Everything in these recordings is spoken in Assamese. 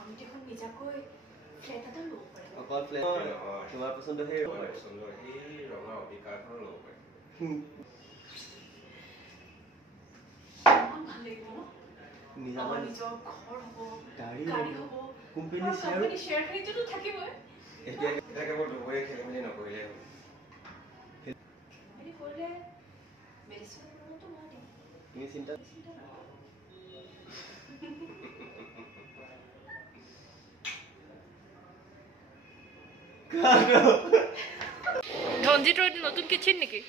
আমি দেখোন নিজাকৈ ফ্লেট এটা ল'ব পাৰিম অকল ফ্লেট তোমাৰ পছন্দ সেই ৰঙা অধিকাৰখন ল'ব পাৰি ভাল লাগিব ন নিজৰ ঘৰ হ'ব গাড়ী হ'ব কোম্পানী শ্বেয়াৰ সেইটোতো থাকিবই এতিয়া কেৱল দুবৰীয়া খেলি মেলি নকৰিলে হ'ল মেলি কৰিলে মেডিচিন তো মই দিম তুমি চিন্তা ধনজিতৰ নতুন কিচেন নেকি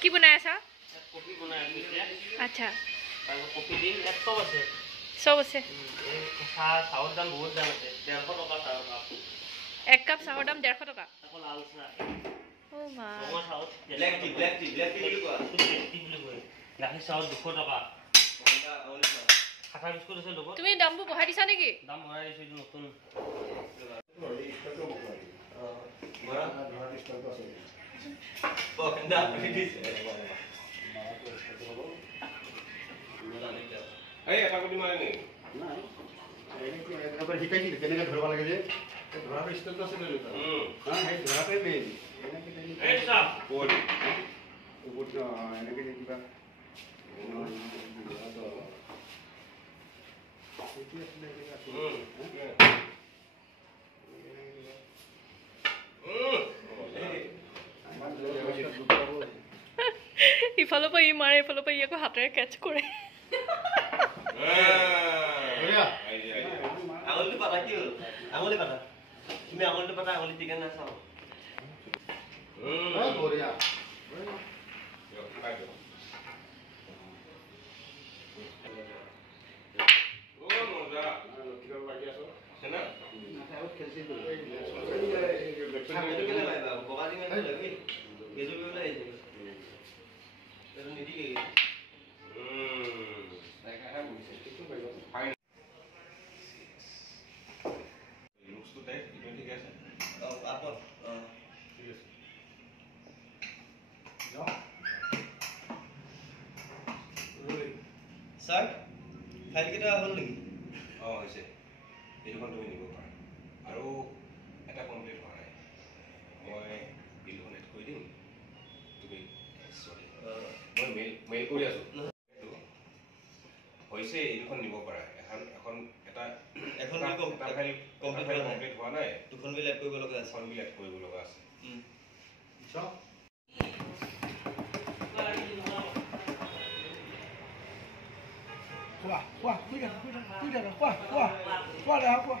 কি বনাই আছা কফি বনাই আছো এতিয়া আচ্ছা আৰু কফি দিন লেপটপ আছে সব আছে চাহৰ দাম বহুত দাম আছে 150 টকা চাহৰ কাপ এক কাপ চাহৰ দাম 150 টকা আকৌ লাল চাহ ও মা ৰঙা চাহত ব্লেক টি বুলি কোৱা গাখীৰ চাহত 200 টকা খাটা বিস্কুট আছে লগত তুমি দামবোৰ বঢ়াই দিছা নেকি দাম বঢ়াই দিছো এইটো নতুন এটা কোটি মাৰে নেকি শিকাইছিল কেনেকৈ ধৰিব লাগে যে ধৰা ষ্টাইলটো আছে সেই ধৰাটোৱে মেইন এনেকৈ কিবা ইফালৰ পৰা ই মাৰে ইফালৰ পৰা ই আকৌ হাতেৰে কেচ কৰে আঙুলিটো পাতা কি হ'ল আঙুলি পাতা তুমি আঙুলিটো পাতা আঙুলি টিকে নাচাও বঢ়িয়া স্যার ফাইল কেটা হল নেকি হৈছে এইখন তুমি নিব পাৰা আৰু এটা কমপ্লিট হোৱা নাই মই বিলখন এড কৰি দিম তুমি সৰি মই মেইল কৰি আছো হৈছে এইখন নিব পাৰা এখন ফাইল কমপ্লিট হোৱা নাই দুখন বিল এড কৰিব লগা আছে এখন বিল এড কৰিব লগা আছে Qua, qua, cuida, cuida, cuida, qua, qua, qua, qua.